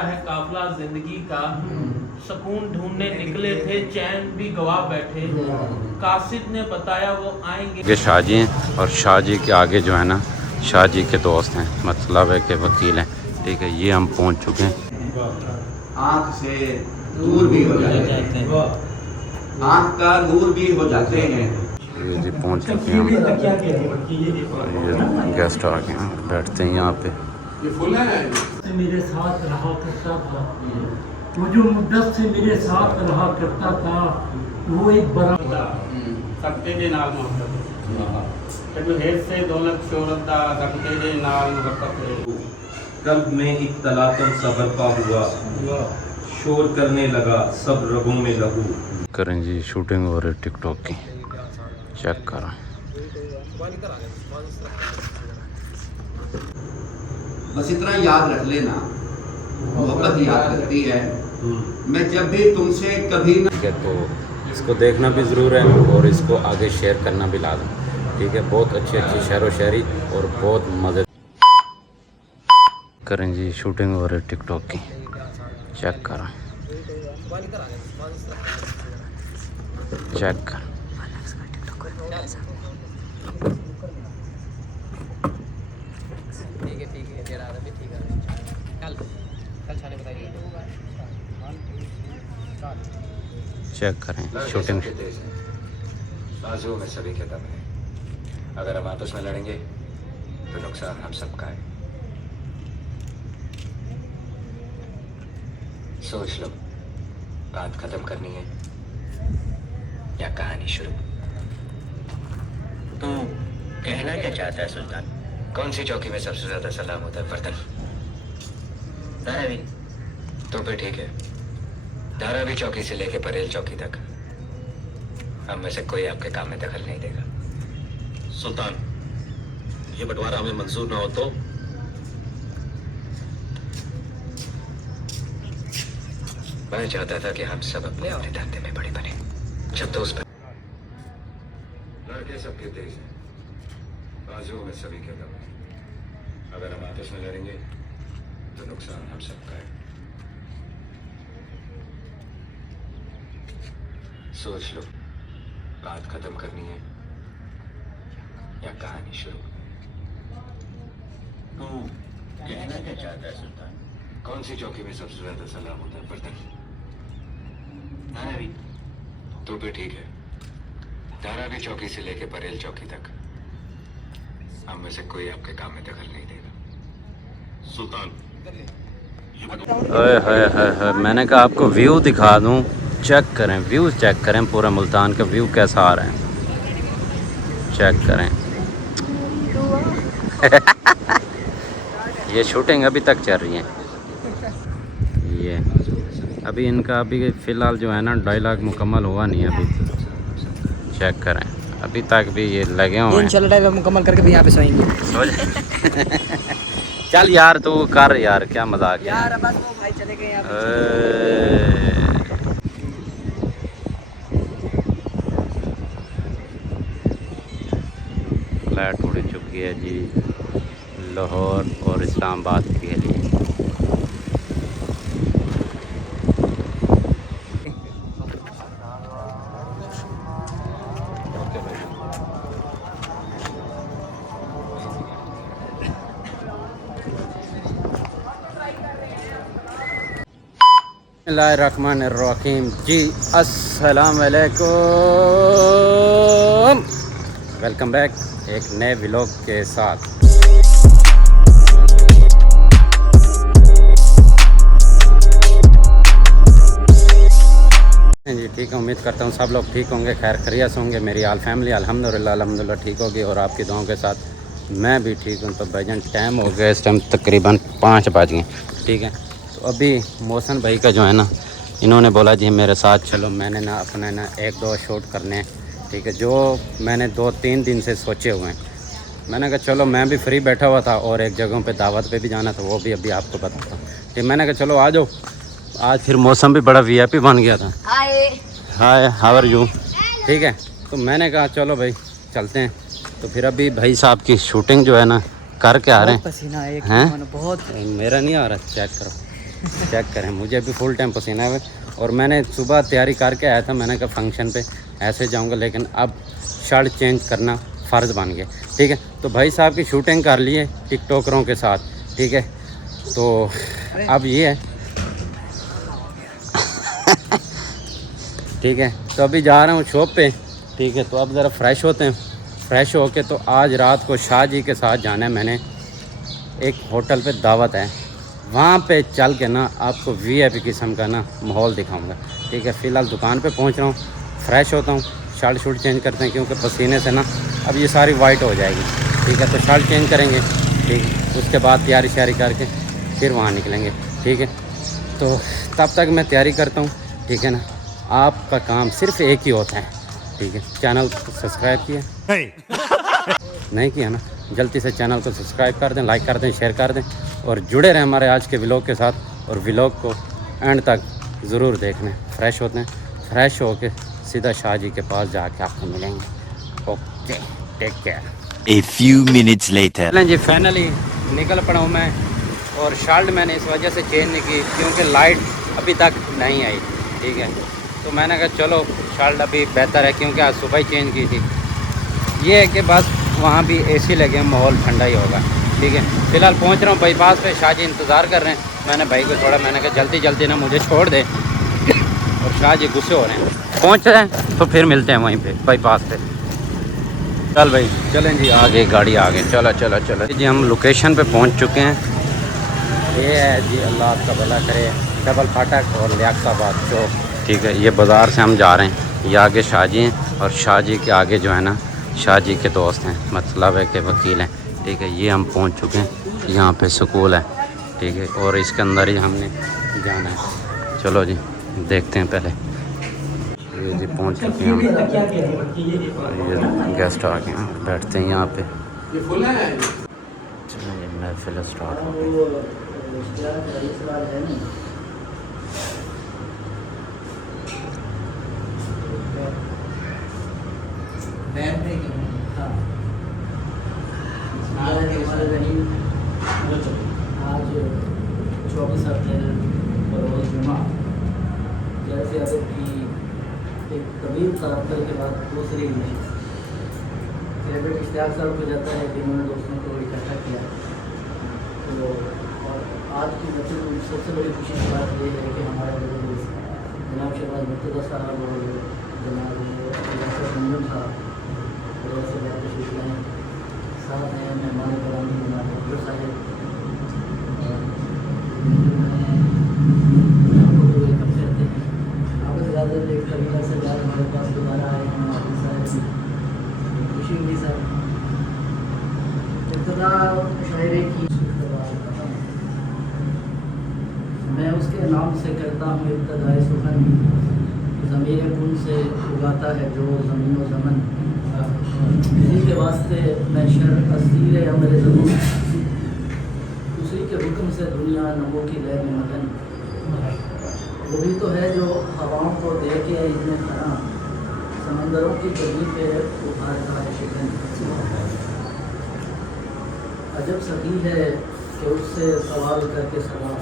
है काफिला जिंदगी का, सुकून ढूंढने निकले थे, चैन भी गवा बैठे, कासिद ने बताया वो आएंगे। ये शाहजी हैं और शाहजी के आगे जो है ना शाहजी के दोस्त हैं, मतलब है कि वकील हैं। ठीक है, ये हम पहुंच चुके हैं। आँख से दूर भी हो जाते हैं, आँख का नूर भी हो जाते हैं। ये जी पहुंच चुके हैं हम। ये गेस्ट आ गए हैं, बैठते हैं यहाँ पे। मेरे साथ रहा करता था, वो जो मुद्दत से मेरे साथ रहा करता था, वो एक बड़ा सकते जे नाल मोहब्बत है, जो हेर से दौलत शोहरत दा सकते जे नाल मोहब्बत है। कल्ब में एक तलातम सा बर्पा हुआ, शोर करने लगा सब रगों में लहू। करें जी शूटिंग हो रही टिकटॉक की, चेक करो। बस इतना याद रख लेना, मोहब्बत याद रखती है। मैं जब भी तुमसे कभी न ठीक है, तो इसको देखना भी ज़रूर है और इसको आगे शेयर करना भी लाजम। ठीक है, बहुत अच्छी अच्छी शेर व शायरी और बहुत मज़े। करें जी शूटिंग हो रही टिकटॉक की, चेक करो, चेक कर। चेक करें शूटिंग। बाजुओं में सभी के दम है, अगर हम आपस में लड़ेंगे तो नुकसान हम सबका है। सोच लो, बात खत्म करनी है या कहानी शुरू। तू कहना क्या चाहता है सुल्तान? कौन सी चौकी में सबसे ज्यादा सलाम होता है? बर्तन धारावी तो फिर ठीक है, धारावी चौकी से लेके परेल चौकी तक हम में से कोई आपके काम में दखल नहीं देगा। सुल्तान, ये बंटवारा हमें मंजूर ना हो तो? मैं चाहता था कि हम सब अपने अपने धंधे में बड़े बने। जब दोस्त लड़के सबके तेज हैं, बाजुओं में सभी के दम है, अगर हम आपस में लड़ेंगे तो नुकसान हम सबका है। सोच लो, बात खत्म करनी है या कहानी शुरू। तू कहना क्या चाहता है सुल्तान? कौन सी चौकी में सबसे ज्यादा सलाम होता है? बर्तन धारावी तो भी ठीक है, धारावी चौकी से लेके परेल चौकी तक हम में से कोई आपके काम में दखल नहीं देगा। सुल्तान, हाय हाय हाय हाय, मैंने कहा आपको व्यू दिखा दूं, चेक करें व्यू, चेक करें पूरा मुल्तान का व्यू कैसा आ रहा है, चेक करें। ये शूटिंग अभी तक चल रही है। ये अभी इनका अभी फ़िलहाल जो है ना डायलॉग मुकम्मल हुआ नहीं है अभी, चेक करें अभी तक भी ये लगे हुए हैं। इंशाल्लाह डायलॉग मुकम्मल करके भी यहाँ पे सोएंगे। चल यार तू कर यार, क्या मजाक है यार, बस वो भाई चले गए यहाँ पे। फ्लाइट उड़ चुकी है जी लाहौर और इस्लामाबाद के लिए। बिस्मिल्लाहिर्रहमानिर्रहीम जी, अस्सलाम वालेकुम, वेलकम बैक एक नए व्लॉग के साथ। जी ठीक है, उम्मीद करता हूँ सब लोग ठीक होंगे, खैर खैरियत से होंगे। मेरी आल फैमिली अल्हम्दुलिल्लाह ठीक होगी और आपकी दुआओं के साथ मैं भी ठीक हूँ। तो भाईजान टाइम हो गया, इस टाइम तकरीबन 5 बज गए। ठीक है, तो अभी मोहसन भाई का जो है ना, इन्होंने बोला जी मेरे साथ चलो, मैंने ना अपने ना 1-2 शूट करने हैं। ठीक है, जो मैंने 2-3 दिन से सोचे हुए हैं। मैंने कहा चलो, मैं भी फ्री बैठा हुआ था और एक जगहों पे दावत पे भी जाना था, वो भी अभी आपको बताता हूँ। ठीक, मैंने कहा चलो आ जाओ। आज फिर मौसम भी बड़ा वीआईपी बन गया था। हाय, हाउ आर यू? ठीक है, तो मैंने कहा चलो भाई चलते हैं। तो फिर अभी भाई साहब की शूटिंग जो है ना करके आ रहे हैं। पसीना एक हैं बहुत। मेरा नहीं आ रहा, चेक करो। चेक करें, मुझे भी फुल टाइम पसीना है। और मैंने सुबह तैयारी करके आया था, मैंने कहा फंक्शन पे ऐसे जाऊंगा, लेकिन अब शर्ट चेंज करना फ़र्ज़ बन गया। ठीक है, तो भाई साहब की शूटिंग कर लिए टिकटॉकरों के साथ। ठीक है, तो अब ये है ठीक है, तो अभी जा रहा हूँ शॉप पे। ठीक है, तो अब ज़रा फ्रेश होते हैं। फ्रेश होके तो आज रात को शाह जी के साथ जाना है। मैंने एक होटल पे दावत है, वहाँ पे चल के ना आपको वीआईपी किस्म का ना माहौल दिखाऊंगा। ठीक है, फ़िलहाल दुकान पे पहुँच रहा हूँ, फ्रेश होता हूँ, शर्ट शूट चेंज करते हैं क्योंकि पसीने से ना अब ये सारी वाइट हो जाएगी। ठीक है, तो शर्ट चेंज करेंगे। ठीक है, उसके बाद तैयारी श्यारी करके फिर वहाँ निकलेंगे। ठीक है, तो तब तक मैं तैयारी करता हूँ। ठीक है ना, आपका काम सिर्फ एक ही होता है। ठीक है, चैनल को सब्सक्राइब किया नहीं किया ना, जल्दी से चैनल को सब्सक्राइब कर दें, लाइक कर दें, शेयर कर दें और जुड़े रहें हमारे आज के व्लॉग के साथ। और व्लॉग को एंड तक ज़रूर देखना। फ्रेश होते हैं, फ्रेश होके सीधा शाह जी के पास जाके आपको मिलेंगे। Okay, take care. A few minutes later. जी फाइनली निकल पड़ा हूँ मैं, और शर्ट मैंने इस वजह से चेंज नहीं की क्योंकि लाइट अभी तक नहीं आई। ठीक है, तो मैंने कहा चलो शर्ट अभी बेहतर है क्योंकि आज सुबह ही चेंज की थी। ये है कि बस वहाँ भी एसी लगे, माहौल ठंडा ही होगा। ठीक है, फ़िलहाल पहुँच रहा हूँ बाईपास पे, शाह जी इंतज़ार कर रहे हैं। मैंने भाई को थोड़ा मैंने कहा जल्दी जल्दी ना मुझे छोड़ दे, और शाह जी गुस्से हो रहे हैं। पहुँच रहे हैं तो फिर मिलते हैं वहीं पे बाईपास पे। चल भाई चलें जी, आगे गाड़ी आ गई। चलो चलो चलो जी, हम लोकेशन पे पहुँच चुके हैं। ये है जी, अल्लाह आपका भला करे, डबल फाटक और लियाकताबाद चौक। ठीक है, ये बाज़ार से हम जा रहे हैं। ये आगे शाह जी हैं और शाह जी के आगे जो है ना शाह जी के दोस्त हैं, मतलब है कि वकील हैं। ठीक है, ये हम पहुंच चुके हैं, यहाँ पे स्कूल है। ठीक है, और इसके अंदर ही हमने जाना है। चलो जी देखते हैं पहले। ये जी पहुंच चुके हैं हम, ये गेस्ट आ गए हैं, बैठते हैं यहाँ पे। चलो ये महफिल स्टार्ट हो गई। आज 24 अप्रैल बरोज़ जुमा, जैसे अदब की एक तवील तरक्की के बाद दूसरी सेलिब्रिटी इश्तियाक साहब को जाता है कि उन्होंने दोस्तों को इकट्ठा किया। तो और आज की सबसे बड़ी खुशी की बात यह है कि हमारे जनाब शहबाज मुर्तज़ा साहब और जनाब मंजूर साहब से बात तशरीफ़ लाए, साथ हैं मेहमान करामी जनाब अब्दुल साहिब, आपको तो वेलकम करते हैं। आप ज़्यादा एक कविता से बाद हमारे पास दोबारा आए हैं अब्दुल साहिब, खुशी हुई सर। इब्तिदा शायरे की मैं उसके नाम से करता हूँ इब्तिदाए सुखन, ज़मीर कुन से उगाता है जो ज़मीन व ज़मन, इसी के वास्ते मैं शर असीर अमर ज़मीन, उसी के हुक्म से दुनिया नमो की लहर में मगन। वही तो है जो हवाओं को दे के इतने तरह समंदरों की गली पे उभारता है शिकन। अजब सकी है कि उससे सवाल करके सवाल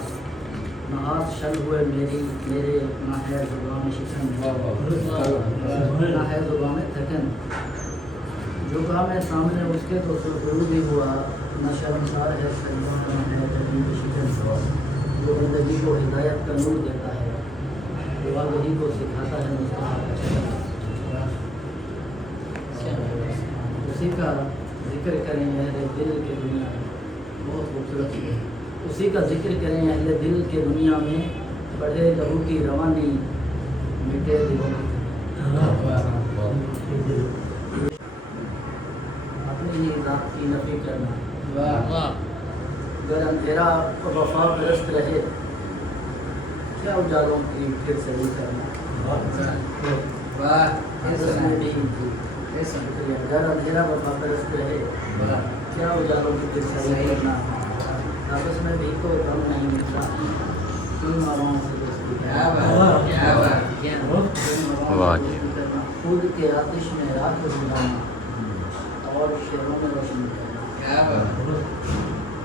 ना आज शल हुए मेरे ना है ज़ुबान शिकन, ना है ज़ुबान थकन। जो काम है सामने उसके तो सुरखरू भी हुआ, न शर्मसार है सजदा न है तकलीफ शिकन। जो ज़िंदगी को हिदायत का नूर देता है, वो वही को सिखाता है मुस्कुराहट। उसी का जिक्र करें अहले दिल के दुनिया में, बहुत खूबसूरत है। उसी का जिक्र करें अहले दिल के दुनिया में, बढ़े लहू की रवानी मिटे दिलों की। अपनी ज़ात की नफ़ी करना, अगर अंधेरा वफा परस्त रहे, क्या उजालों की फिर से नहीं करना। इसमें भी अगर अंधेरा वफा परस्त रहे, क्या उजालों की फिर से नहीं करना। आपस में भी तो दम नहीं मिलता, क्यों आवाम से दोस्ती करना, खुद के आतिश में राख बुझाना और शहरों में रोशन करना।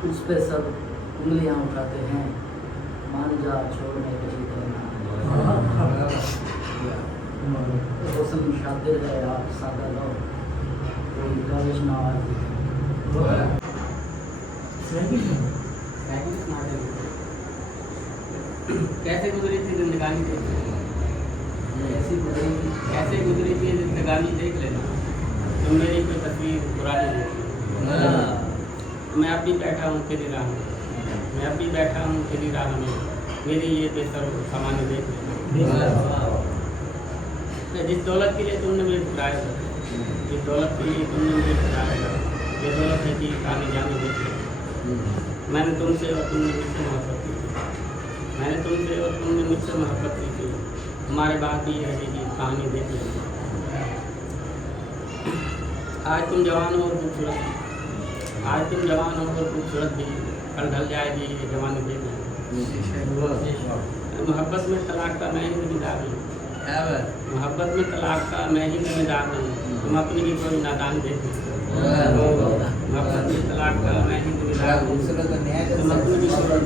उस पे सब उंगलियां उठाते हैं, मान जा छोड़ने कशी कहना हुस्न शादिर है आप सादा लो कोई काविश ना आती कैसे गुजरी थी जिंदगानी देख लेना, कैसे गुजरी थी जिंदगानी देख लेना, तुम मेरी कोई तस्वीर पुरानी देख लेना। मैं अब भी बैठा हूँ तेरी राह में, मैं अब भी बैठा हूँ तेरी राह में, मेरी ये बेसर सामान्य देख लेना। जिस दौलत के लिए तुमने मुझे ठुकराया था, जिस दौलत के लिए तुमने मुझे ठुकराया था, ये दौलत है कि आने जाने देख लेना। मैंने तुमसे और तुमने मुझसे मोहब्बत की थी, मैंने तुमसे और तुमने मुझसे मोहब्बत की थी, हमारे बात ही रहेगी कहानी देख लेना। आज तुम जवान हो और खूबसूरत, आज तुम जवान हो और खूबसूरत भी, कल ढल जाएगी ये जवानी देख लेना। मोहब्बत में तलाक का मैं ही जिम्मेदार हूँ, मोहब्बत में तलाक का मैं ही जिम्मेदार हूँ, तुम अपनी भी कोई नादान देख लो। मोहब्बत में तलाक का मैं ही जिम्मेदार हूँ, तुम अपनी भी कोई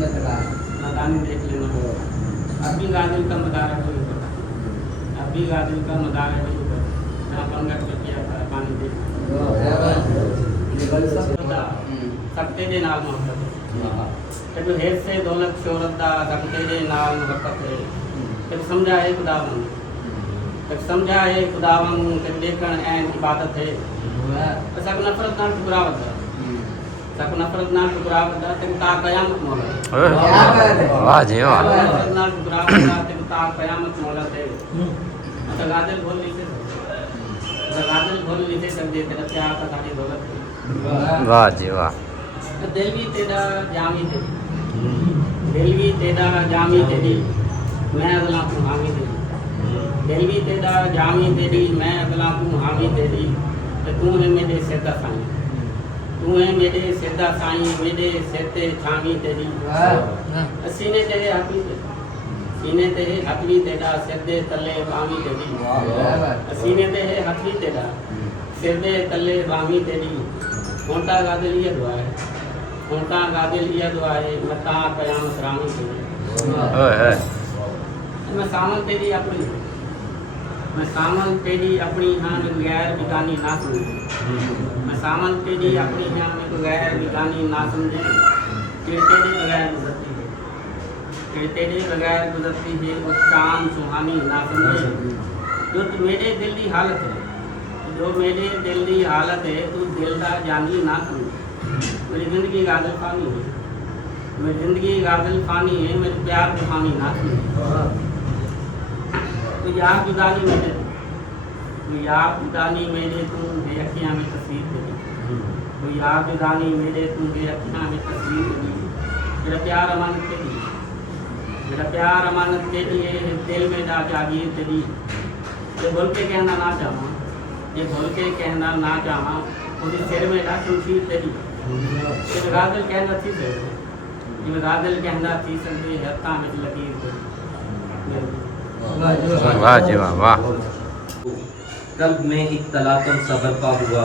नादानी देख लेना। अब भी गाजिल का मदारा कोई कर, अब भी गाजिल का मदारा कोई कर, जहाँ पंगा कर किया था पानी देख सब तेरे नाल मोहब्बत है, जब हेर से दौलत शोहरत दा सब तेरे नाल मोहब्बत है, जब समझा है खुदावन, जब समझा है खुदावन, जब देखण ऐन इबादत है, सब नफरत ना ठुकरावत है, सब नफरत ना ठुकरावत है, तब ता कयामत मौला है। वाह जी वाह। नफरत ना ठुकरावत है, तब ता कयामत मौला है। अच्छा गाजल बोल लीजिए, गाजल बोल लीजिए, सब दे तेरा प्यार का सारी दौलत है। वाह जी वाह। दिल भी तेरा जामी तेरी, दिल भी तेरा जामी तेरी, मैं अगला तू हामी तेरी, दिल भी तेरा जामी तेरी, मैं अगला तू हामी तेरी, तू है मेरे सिद्धा साईं, तू है मेरे सिद्धा साईं, मेरे सिद्ध छामी तेरी, सीने तेरे हथी तेरी, सीने तेरे हथी तेरा, सिद्धे तले बामी तेरी, सीने तेरे हथी तेरा, सिद्धे तले बामी तेरी, होंटा गादिल ये दुआ है, होंटा गादिल ये दुआ है, मता कयामत रामी तेरी। मैं सामल तेरी अपनी, मैं सामल तेरी अपनी हाँ में गैर बिगानी ना समझे, मैं सामल तेरी अपनी हाँ में गैर बिगानी ना समझे, तेरे बगैर गुजरती है, तेरे बगैर गुजरती है वो शाम सुहानी ना समझे। जो मेरे दिल की हालत है, जो मेरे दिल की हालत है, तू दिल का जानी ना समझे। मेरी ज़िंदगी गाजल फानी है, मेरी ज़िंदगी गाजल फानी है, मेरे प्यार को फानी ना समझे। तो यार जुदानी मेरे, तो यार जुदानी मेरे, तू बेअखियाँ में तस्वीर तेरी, तो यार जुदानी मेरे, तू बेअखियाँ में तस्वीर तेरी, मेरा प्यार अमानत तेरी, मेरा प्यार अमानत तेरी है, दिल में जा जागीर तेरी, ये बोल के कहना ना चाहूँ, ये बोल के कहना ना चाहूँ, पूरी सिर में जा शमशीर तेरी, ये गाजल कहना थी से, ये गाजल कहना थी सकती है हत्ता में लकीर तेरी। वाह जी वाह वाह। कल्ब में एक तलातम सा बरपा हुआ,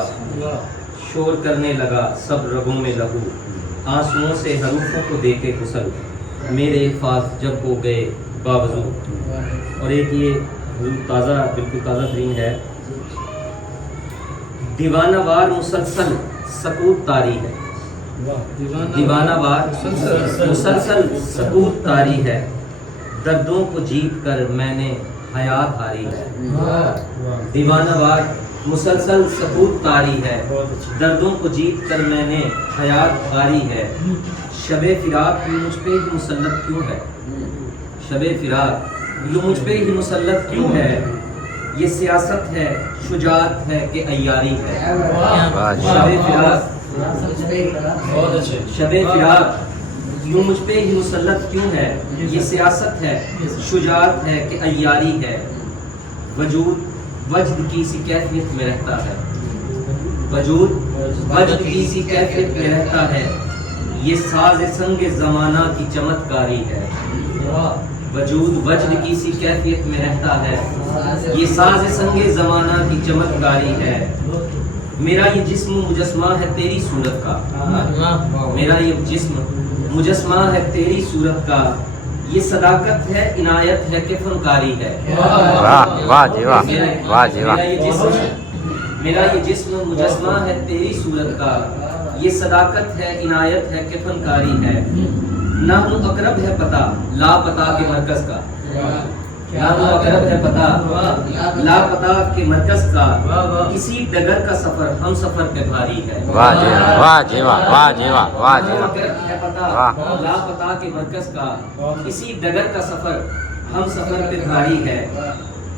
शोर करने लगा सब रगों में लहू, आंसुओं से हरूफों को देके गुसल, मेरे अल्फाज जब हो गए बावजू। और एक ये ताज़ा, बिल्कुल ताज़ा तरीन है, दीवानावार मुसलसल सकूत तारी है, दीवानावार मुसलसल सकूत तारी है, दर्दों को जीत कर मैंने हयात हारी है, दीवानावार मुसलसल सकूत तारी है, दर्दों को जीत कर मैंने हयात हारी है, शबे फिराक यूं मुझ पे ही मुसल्लत क्यों है, शबे फिराक यूं मुझ पे ही मुसल्लत क्यों है, ये सियासत है शुजात है कि अय्यारी है, शबे फिराक शबे फिराक यूं मुझ पे ही मुसल्लत क्यों है, ये सियासत है शुजात है कि अय्यारी है, वजूद वज्द की सी कैफियत में रहता है, वजूद वज्द की सी कैफियत में रहता है, ये साज संग ज़माना की चमत्कारी है, वजूद वज्द की सी कैफियत में रहता है, ये साज संग ज़माना की चमत्कारी है, मेरा ये जिस्म मुजस्मा है तेरी सूरत का, मेरा ये जिस्म मुजस्मा है तेरी सूरत का, ये सदाकत है, इनायत है कि फनकारी है। वाह वाह जी वाह, वाह जी वाह। मेरा ये जिस्म मुजस्मा है तेरी सूरत का, ये सदाकत है, इनायत है कि फनकारी है। नाहनु अकरब है पता लापता के मरकज का, नाहनु अकरब है पता लापता के मरकज का, इसी डगर का सफर हम सफर पे भारी है। वाह जी वाह, वाह जी वाह, वाह जी वाह, वाह जी वाह। है पता लापता के मरकज का, इसी डगर का सफर हम सफर पे भारी है।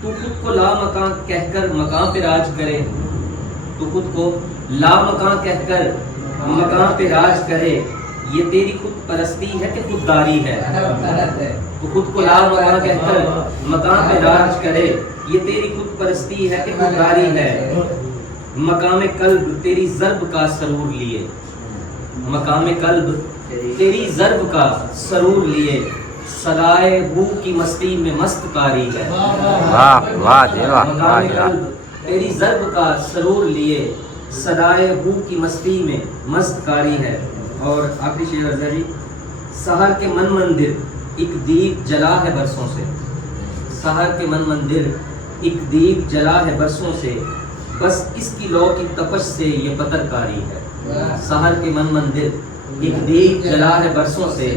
तू खुद को ला मकान कहकर मकान पे राज करे, तू खुद को ला मकान कहकर मकान पे राज करे, ये तेरी खुद परस्ती है कि खुददारी है। तू खुद को ला मकान कहकर मकान पे राज करे, ये तेरी खुद परस्ती है कि खुददारी है। मकाम कल्ब तेरी ज़र्ब का सरूर लिए, मकाम कल्ब तेरी ज़र्ब का सरूर लिए, सदाए बू की मस्ती में मस्तकारी है। वाह वाह जी वाह, वाह जी वाह। तेरी ज़र्ब का सरूर लिए, सदाए बू की मस्ती में मस्तकारी है। और आखिरी शेर रज़ा जी, सहर के मन मंदिर एक दीप जला है बरसों से, सहर के मन मंदिर एक दीप जला है बरसों से, बस इसकी लौ की तपश से ये बदरकारी है। सहर के मन मंदिर एक दीप जला है बरसों से,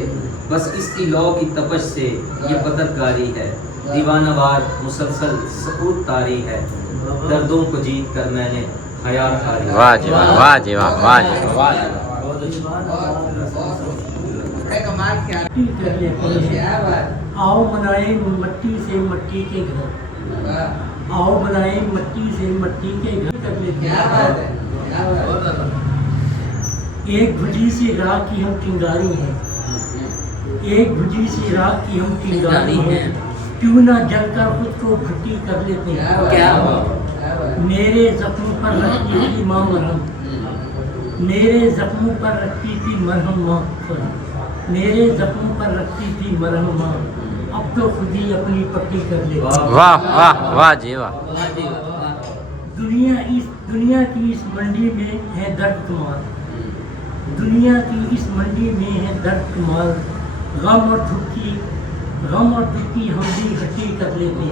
बस इसकी लौ की तपश से ये बदरकारी है। दीवानावार मुसलसल सकूत तारी है, दर्दों को जीत कर मैंने हयात हारी। वाह जी वाह, वाह जी वाह, वाह जी वाह। आओ बनाए मट्टी से मट्टी के घर, आओ बनाए मट्टी से मट्टी के घर कर लेते हैं। एक भुजी सी राख की हम चिंगारी हैं, एक भुजी सी राख की हम चिंगारी हैं, क्यों ना जलकर खुद को भट्टी कर लेते हैं। क्या मेरे जख्मों पर रखती थी माँ मरहम, मेरे जख्मों पर रखती थी मरहम माँ, मेरे जख्मों पर रखती थी मरहम माँ, अब तो खुद ही अपनी पट्टी कर ले। वाह वाह, वाह जी वाह। दुनिया की इस मंडी में है दर्द कमाल, दुनिया की इस मंडी में है दर्द कमाल, गम और दुख की हम भी हट्टी कर लेते हैं।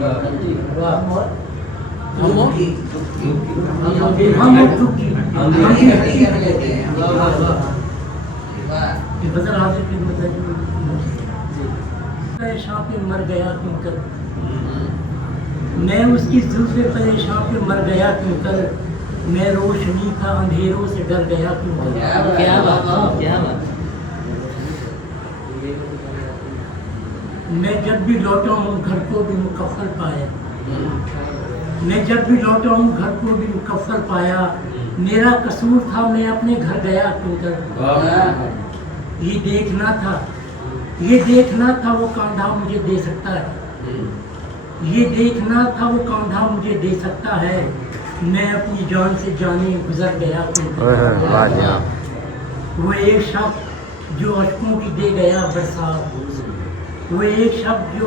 गम और दुख की हम भी हट्टी कर लेते हैं। बदल हाजिर की परेशान पे मर गया क्यों कर, मैं उसकी जुल्फ़े परेशान पे मर गया क्यों कर, मैं रोशनी का अंधेरों से डर गया क्यों कर। क्या बात, क्या बात। मैं जब भी लौटा हूँ घर को भी मुकफ़ल पाया, मैं जब भी लौटा हूँ घर को भी मुकफ़ल पाया, मेरा कसूर था मैं अपने घर गया क्यों कर। ये देखना था वो कांधा मुझे दे सकता है, ये देखना था वो कांधा मुझे दे सकता है, मैं अपनी जान से जाने गुजर गया क्यों कर। वो एक शब्द जो अश्कों की दे गया बरसात, वो एक शब्द जो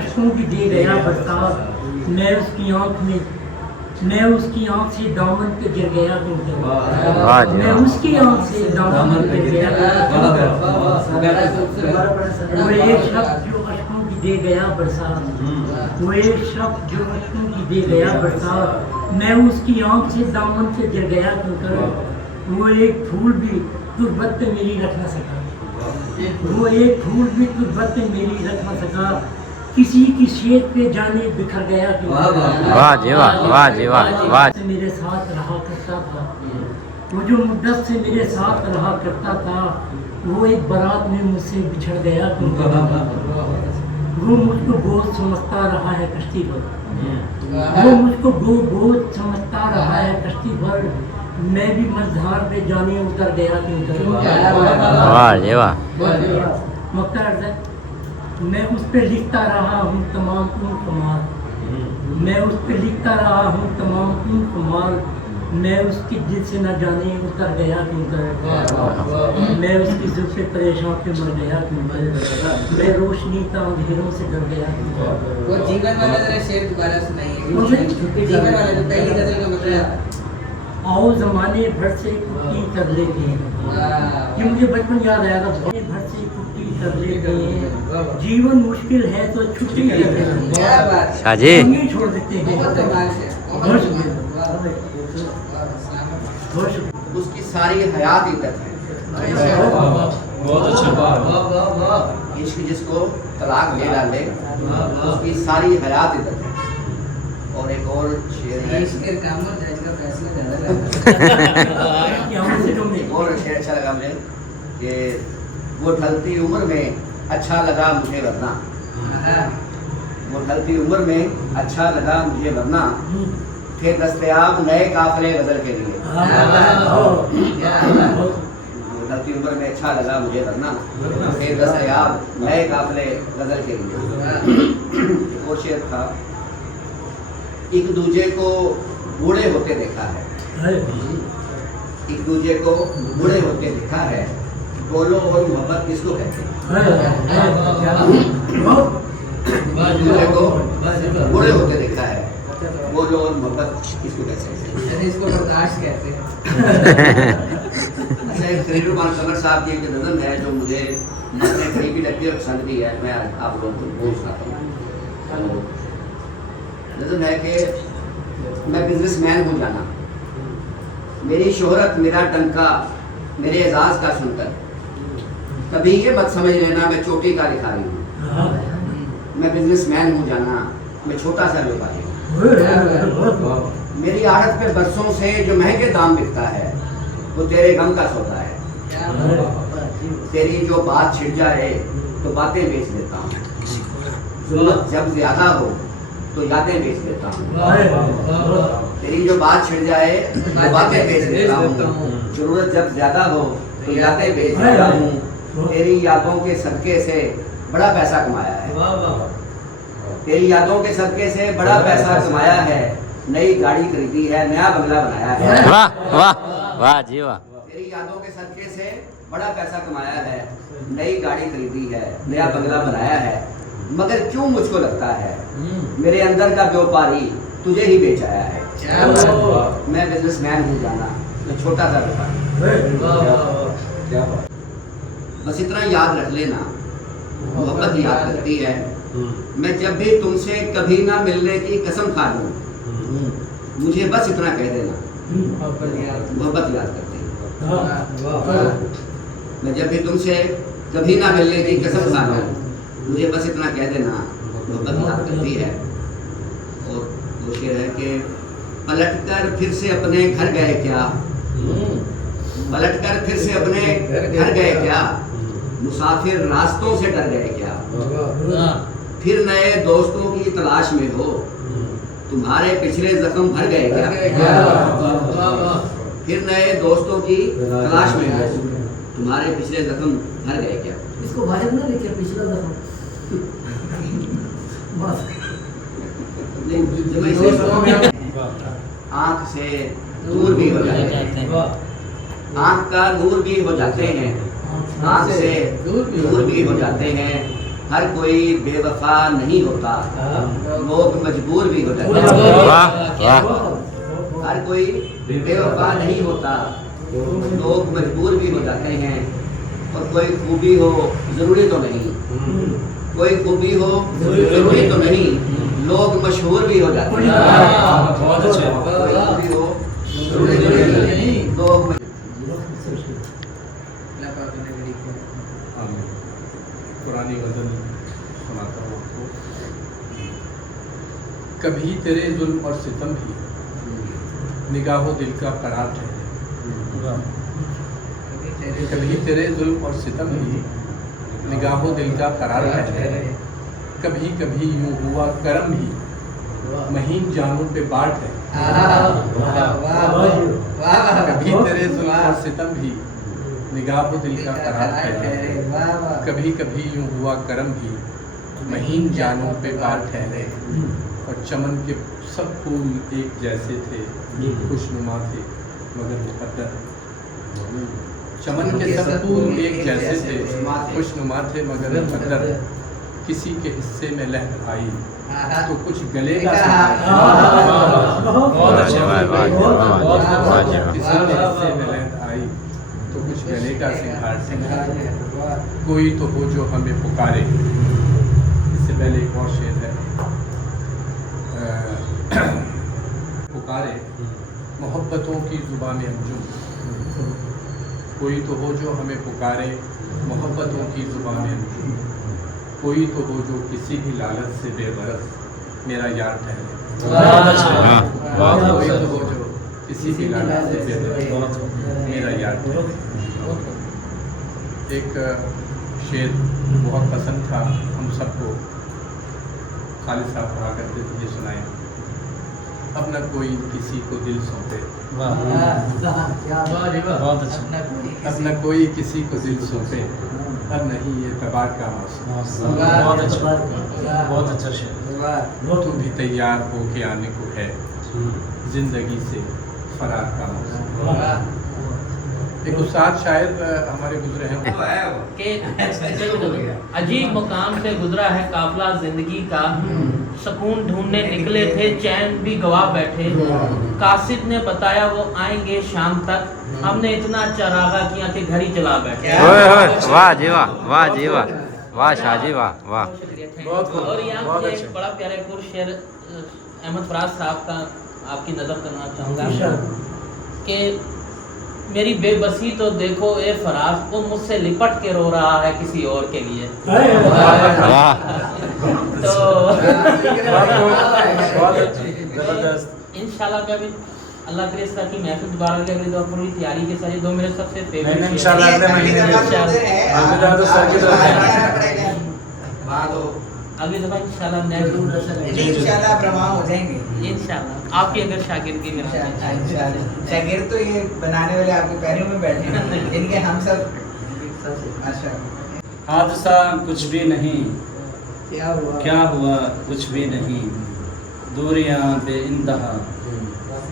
अश्कों की दे गया बरसात, मैं उसकी आँख से दामन पे गिर गया क्यों कर। मैं उसकी आँख से दामन पे गिर गया। वो एक शब्द जो अश्कों की दे गया बरसात, वो एक शब्द जो अश्कों की दे गया बरसात, मैं उसकी आँख से दामन पे गिर गया क्यों कर। वो एक फूल भी तुर्बत पे मेरी रख न सका, वो एक फूल भी तुर्बत पे मेरी रख न सका, किसी की शेत पे जाने बिखर गया क्यों। वाह जी वाह, वाह जी वाह, वाह। मेरे साथ रहा करता था, वो जो मुद्दत से मेरे साथ रहा करता था, वो एक बारात में मुझसे बिछड़ गया क्यों। वो मुझको बोझ समझता रहा है कश्ती पर, वो मुझको बोझ समझता रहा है कश्ती पर, मैं भी मझधार पे जाने उतर गया क्यों। वाह जी वाह। मुख्तार है, मैं उस पर लिखता रहा हूँ तमाम उन कमाल, मैं उस पर लिखता रहा हूँ तमाम उन कमाल, मैं उसके दिल से न जाने उतर गया क्यों कर। मैं उसकी जुल्फ़े परेशान पे मर गया क्यों कर, मैं रोशनी का अंधेरों से डर गया क्यों कर। वो जीवन वाला जरा शेर दोबारा सुनाइए, जीवन वाला जो पहली गजल का मतलब। आओ जमाने भर से कुट्टी कर लेते हैं, ये मुझे बचपन याद आया था। भर से कुट्टी तबलीग नहीं है। जीवन मुश्किल है तो छुट्टी लेते हैं। क्या बात शाह जी नहीं छोड़ देते हैं। बहुत तमाशा बहुत शुक्रिया। बहुत शुक्रिया। उसकी सारी हयात इद्दत है। बहुत अच्छा बात। इश्क जिसको तलाक ले डाले उसकी सारी हयात इद्दत है। और एक और शेर है, इसके काम में जज का फैसला ज्यादा रहता है। यहाँ से तुमने एक और शेर अच्छा लगा मुझे कि वो ढलती उम्र में अच्छा लगा मुझे वरना, वो ढलती उम्र में अच्छा लगा मुझे वरना, थे दस्तयाब नए काफिले गजल के लिए। वो ढलती उम्र में अच्छा लगा मुझे वरना, थे दस्तयाब नए काफिले गजल के लिए। वो शेर था, एक दूजे को बूढ़े होते देखा है, एक दूजे को बूढ़े होते देखा है, बोलो और मोहब्बत किसको कहते हैं? एक दूजे को बूढ़े होते देखा है, बोलो और मोहब्बत किसको कहते हैं? यानी इसको बर्दाश्त कहते हैं। अच्छा, एक खलील कुमार कमर साहब की एक नज़म है जो मुझे अपने करीबी लगती है, पसंद भी है, मैं आप लोगों को बोल सकता हूँ। नज़म है कि मैं बिजनेसमैन हूँ जाना, मेरी शोहरत मेरा डंका मेरे एजाज का सुनकर, कभी ये मत समझ लेना मैं चोटी का भिखारी हूँ। मैं बिजनेसमैन हूँ जाना, मैं छोटा सा व्यापारी हूँ। मेरी आड़त पे बरसों से जो महंगे दाम बिकता है वो तेरे गम का सौदा है। तेरी जो बात छिड़ जाए तो बातें बेच देता हूँ, जरूरत जब ज्यादा हो तो यादें बेच देता हूँ। तेरी जो बात छिड़ जाए तो बातें बेच देता हूँ, जरूरत जब ज्यादा हो तो यादें बेच देता हूँ। तेरी यादों के सदके से बड़ा पैसा कमाया है, तेरी यादों के सदके से बड़ा पैसा कमाया है, नई गाड़ी खरीदी है, नया बंगला बनाया है। वाह वाह वाह जी वाह। तेरी यादों के सदके से बड़ा पैसा कमाया है, नई गाड़ी खरीदी है, नया बंगला बनाया है, मगर क्यों मुझको लगता है मेरे अंदर का व्यापारी तुझे ही बेच आया है। मैं बिजनेसमैन हूँ जाना, मैं छोटा सा व्यापारी। बस इतना याद रख लेना, मोहब्बत याद करती है। मैं जब भी तुमसे कभी ना मिलने की कसम खा लूं, मुझे बस इतना कह देना, मोहब्बत याद करती है। मैं जब भी तुमसे कभी ना मिलने की कसम खा लूं, मुझे बस इतना कह देना, मोहब्बत याद करती है। और वो शेर है कि पलटकर फिर से अपने घर गए क्या, पलटकर फिर से अपने घर गए क्या, मुसाफिर रास्तों से डर गए क्या, फिर नए दोस्तों की तलाश में हो, तुम्हारे पिछले जख्म भर गए क्या, फिर नए दोस्तों की तलाश में हो, तुम्हारे पिछले जख्म भर गए क्या। इसको वाहिद ना लिखे पिछला दफा। आँख से दूर भी हो जाते हैं, आँख का नूर भी हो जाते हैं, आँख से दूर भी हो जाते हैं, हर कोई बेवफा नहीं होता, लोग मजबूर भी हो जाते हैं। हर कोई बेवफा नहीं होता, लोग मजबूर भी हो जाते हैं। और कोई खूबी हो जरूरी तो नहीं, कोई खूबी हो जरूरी तो नहीं, लोग मशहूर भी हो जाते हैं। बहुत अच्छे। कोई खूबी हो जरूरी तो नहीं, लोग पुरानी गज़ल सुनाता हूँ आपको। कभी तेरे जुल्म और सितम भी निगाहों दिल का करार ठहरे, कभी तेरे जुल्म और सितम भी निगाहों दिल का करार ठहरे, कभी कभी यूं हुआ करम भी महीन जानों पे बाट है, कभी तेरे जुल्म और सितम भी निगाहों दिल का करार ठहरे, कभी कभी यूं हुआ करम भी महीन जानों पे बार ठहरे। और चमन के सब फूल एक जैसे थे, खुशनुमा थे मगर मुकद्दर, चमन के सब फूल एक जैसे थे, खुशनुमा थे मगर मुकद्दर, किसी के हिस्से में लहर आई तो कुछ गले का बहुत अच्छे। किसी के हिस्से में लहर आई तो कुछ गले का सिंगार। कोई तो हो जो हमें पुकारे। इससे पहले एक और शेर है, पुकारे मोहब्बतों की जुबान में अंजुम, कोई तो हो जो हमें पुकारे मोहब्बतों की जुबान में अंजुम, कोई तो हो जो किसी भी लालच से बेगरज मेरा यार ठहरे। कोई तो हो जो किसी भी लालच से बेगरज मेरा यार ठहरे। एक शेर बहुत पसंद था हम सबको, खालिद साहब पढ़ा करते थे, ये सुनाए। अब न कोई किसी को दिल सौंपे, अब न कोई किसी को दिल सौंपे, अब नहीं ये तबार का मौसम। बहुत अच्छा शेर। तू भी तैयार हो के आने को है, जिंदगी से फरार का मौसम। एक उस्ताद शायर हमारे गुजरे हैं के अजीब मुकाम से गुजरा है काफिला जिंदगी का, सुकून ढूंढने निकले थे चैन भी गवा बैठे, कासिद ने बताया वो आएंगे शाम तक, हमने इतना चरागा किया कि घर ही चला बैठे। वाह जी वाह, वाह जी वाह, वाह शाह जी वाह, वाह। और यहाँ मुझे एक बड़ा प्यारा एक और शेर अहमद फराज साहब का आपकी नजर करना चाहूँगा कि मेरी बेबसी तो देखो ए फराज, वो मुझसे लिपट के रो रहा है किसी और के लिए। तो इंशाल्लाह मैं भी अल्लाह करे इसका की महफिल दोबारा के अगली दफा पूरी तैयारी के साथ, ये दो मेरे सबसे फेवरेट इंशाल्लाह अगले महीने अगली दफा इंशाल्लाह मैं इंशाल्लाह प्रवाह हो जाएंगे इंशाल्लाह आपकी अगर शागिर्दी में शागिर्द तो ये बनाने वाले आपके पैरों में बैठे हैं, इनके हम सब अच्छा। हादसा कुछ भी नहीं, क्या हुआ कुछ भी नहीं, दूरियां बेइंतहा,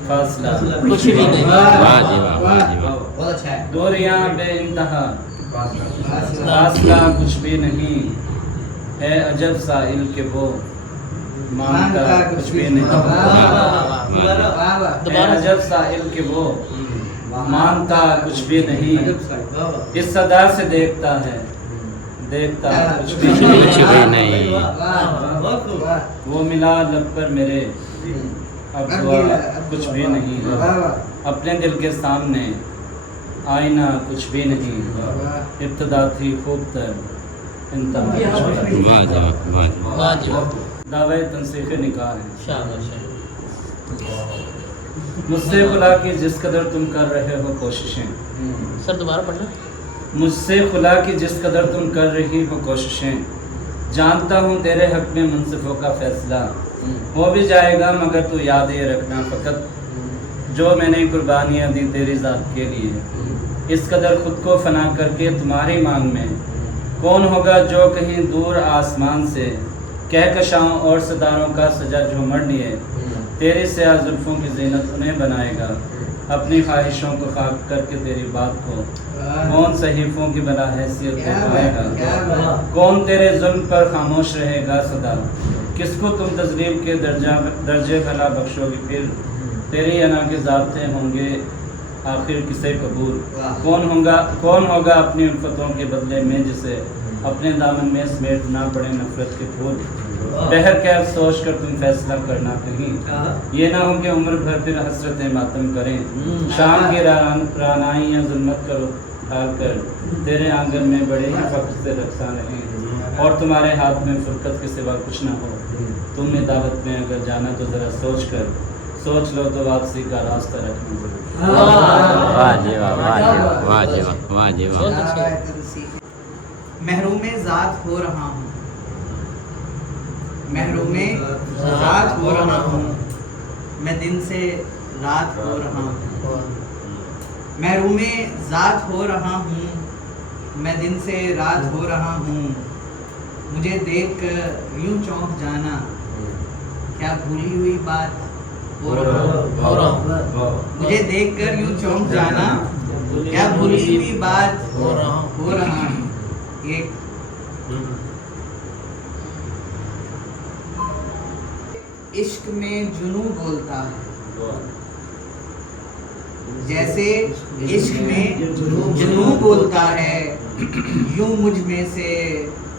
फासला कुछ भी नहीं। वाह जी वाह, वाह जी वाह। बहुत अच्छा है। दूरियां बेइंतहा, फासला कुछ भी नहीं, है अजब साइल के वो मांगता कुछ भी नहीं, है अजब साइल के वो मांगता कुछ भी नहीं, इस सदा से देखता है कुछ भी नहीं। वो मिला लब पर मेरे अब दुआ कुछ भी नहीं, अपने दिल के सामने आईना कुछ भी नहीं, इब्तदा थी खूब तर इंतहा कुछ भी नहीं। वाह जी वाह, वाह जी वाह। दावे तनसीफ़ निकाह है शाबाश। मुझसे खुला की जिस कदर तुम कर रहे हो कोशिशें, सर दोबारा पढ़ना। मुझसे खुला की जिस कदर तुम कर रही हो कोशिशें, जानता हूँ तेरे हक में मुनसिफों का फैसला हो भी जाएगा, मगर तू याद ये रखना फ़कत जो मैंने कुर्बानियाँ दी तेरी ज़ात के लिए, इस कदर खुद को फना करके तुम्हारी मांग में कौन होगा जो कहीं दूर आसमान से कहकशाओं और सितारों का सजा झूमर लिए, तेरी स्याह जुल्फ़ों की ज़ीनत उन्हें बनाएगा, अपनी ख्वाहिशों को ख़ाक करके तेरी बात को कौन सहीफ़ों की बला हैसियत दे पाएगा, कौन तेरे जुल्म पर खामोश रहेगा सदा, किसको तुम तज़रीब के दर्जे भला बख्शोगी, फिर तेरी अना के ज़ाब्ते होंगे आखिर किसे कबूल, कौन होगा अपनी उल्फतों के बदले में जिसे अपने दामन में समेट ना पड़े नफरत के फूल, बहर के अफसोस कर तुम फैसला करना कहीं, ये ना हो कि उम्र भर फिर हसरतें मातम करें, शाम की रानाइयाँ जुल्मत करो ढाल कर तेरे आंगन में बड़े ही फख्र से रक्षा रहें, और तुम्हारे हाथ में फुरकत के सिवा कुछ ना हो, तुमने दावत में अगर जाना तो ज़रा सोच लो तो वापसी का रास्ता रखना जरूरी। वाह जी वाह, वाह जी वाह, वाह जी वाह, वाह जी वाह। महरूमे ज़ात हो रहा हूँ, महरूमे ज़ात हो रहा हूँ, मैं दिन से रात हो रहा हूँ, महरूमे ज़ात हो रहा हूँ, मैं दिन से रात हो रहा हूँ, मुझे देख कर यूं चौंक जाना, क्या भूली हुई बात हो रहा हूँ, मुझे देख कर यूं चौंक जाना, क्या भूली हुई बात हो रहा हूँ। एक इश्क में जुनू बोलता है, जैसे इश्क में जुनू बोलता है, यूं मुझ में से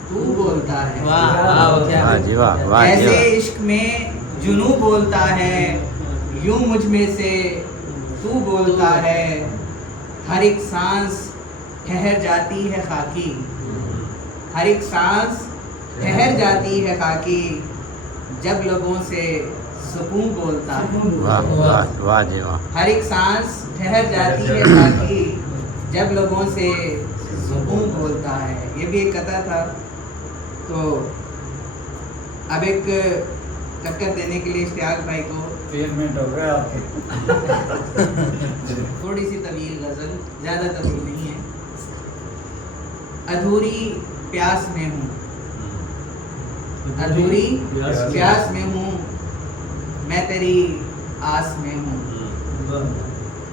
तू बोलता है। वाह जी वाह, वाह जी ऐसे वाह। इश्क में जुनू बोलता है, यूं मुझ में से तू बोलता है। हर एक सांस ठहर जाती है खाकी, हर एक सांस ठहर जाती है खाकी, जब लोगों से सुकून बोलता है। वाह वाह, वाह जी वाह। हर एक सांस ठहर जाती है खाकी, जब लोगों से सुकून बोलता है। ये भी एक कथा था। तो अब एक टक्कर देने के लिए इश्तियाक भाई को 1 मिनट हो गया आपके। थोड़ी सी तवील गज़ल, ज़्यादा तवील नहीं है। अधूरी प्यास में हूँ, अधूरी प्यास में हूँ, मैं तेरी आस में हूँ।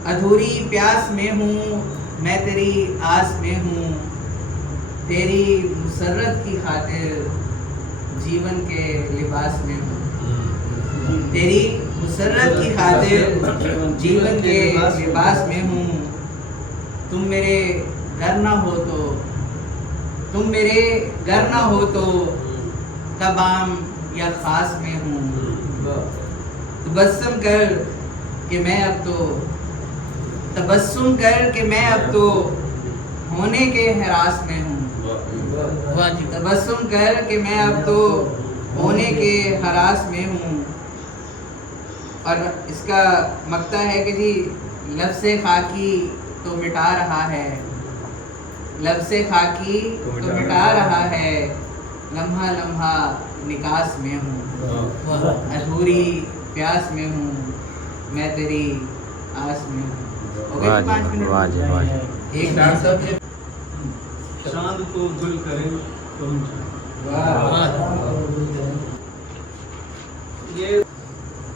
अधूरी प्यास में हूँ, मैं तेरी आस में हूँ। तेरी मुसर्रत की खातिर जीवन के लिबास में हूँ। तेरी मुसर्रत की खातिर जीवन के लिबास में हूँ। तुम मेरे घर ना हो तो, तुम मेरे घर ना हो तो तबाम या खास में हूँ। तबस्सुम कर कि मैं अब तो, तबस्सुम कर कि मैं अब तो होने के हरास में हूँ। तबस्सुम कर कि मैं अब तो होने के हरास में हूँ। और इसका मकता है कि जी लफ्ज़ खाकी तो मिटा रहा है, लफ्ज़ खाकी तो मिटा रहा है, लम्हा लम्हा निकास में हूँ। अधूरी प्यास में हूँ, मैं तेरी आस में हूँ। हो गए 5 मिनट? वाह जी वाह। एक डांस सब चांद को गुल करे कौन ये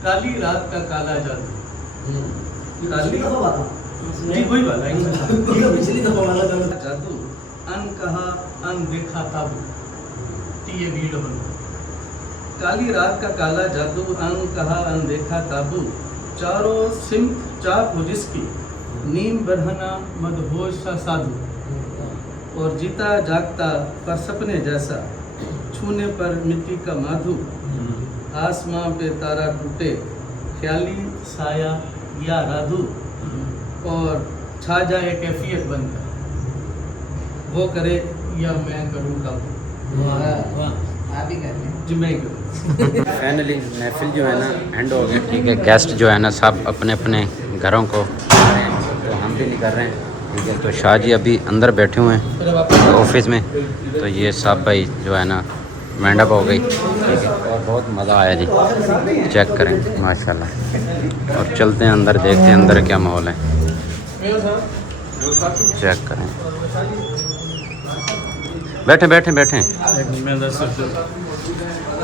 काली रात का काला जादू। काली जी वही बात है। पिछली दफा वाला जादू अन कहा अन देखा ताबू टीए भीड़ बन। काली रात का काला जादू अन कहा अन देखा ताबू, चारों सिमत चाक हो जिसकी, नीम बरहना मदहोश सा साधु। और जीता जागता पर सपने जैसा, छूने पर मिट्टी का माधु। आसमां पे तारा टूटे, ख्याली साया या राधु। और छा जाए कैफियत बनकर, वो करे या मैं करूँ काबू। आप ही कर लें। जी मैं करूँ। फाइनली महफिल जो है ना एंड हो गया, ठीक है। गेस्ट जो है ना सब अपने अपने घरों को जा रहे हैं, तो हम भी नहीं कर रहे हैं, ठीक है। तो शाह जी अभी अंदर बैठे हुए हैं ऑफिस में, तो ये सब भाई जो है ना मैंडअप हो गई, ठीक है। और बहुत मज़ा आया जी, चेक करें माशाल्लाह। और चलते हैं अंदर, देखते हैं अंदर क्या माहौल है, चेक करें। बैठे बैठे बैठे।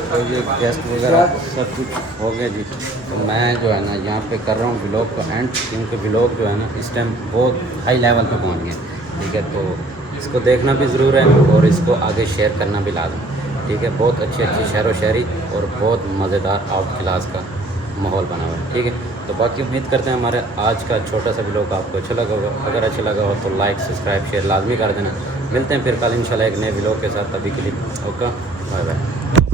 तो ये गेस्ट वगैरह सब कुछ हो गया जी। तो मैं जो है ना यहाँ पे कर रहा हूँ व्लॉग को एंड, क्योंकि व्लॉग जो है ना इस टाइम बहुत हाई लेवल पे पहुँच गया, ठीक है। तो इसको देखना भी ज़रूर है और इसको आगे शेयर करना भी लाजम, ठीक है। बहुत अच्छी अच्छी शहर व शायरी और बहुत मज़ेदार आउट क्लास का माहौल बना हुआ है, ठीक है। तो बाकी उम्मीद करते हैं हमारे आज का छोटा सा व्लॉग आपको अच्छा लगा होगा। अगर अच्छा लगा हो तो लाइक सब्सक्राइब शेयर लाजमी कर देना। मिलते हैं फिर कल इंशाल्लाह एक नए व्लॉग के साथ, तभी के लिए ओके, बाय बाय।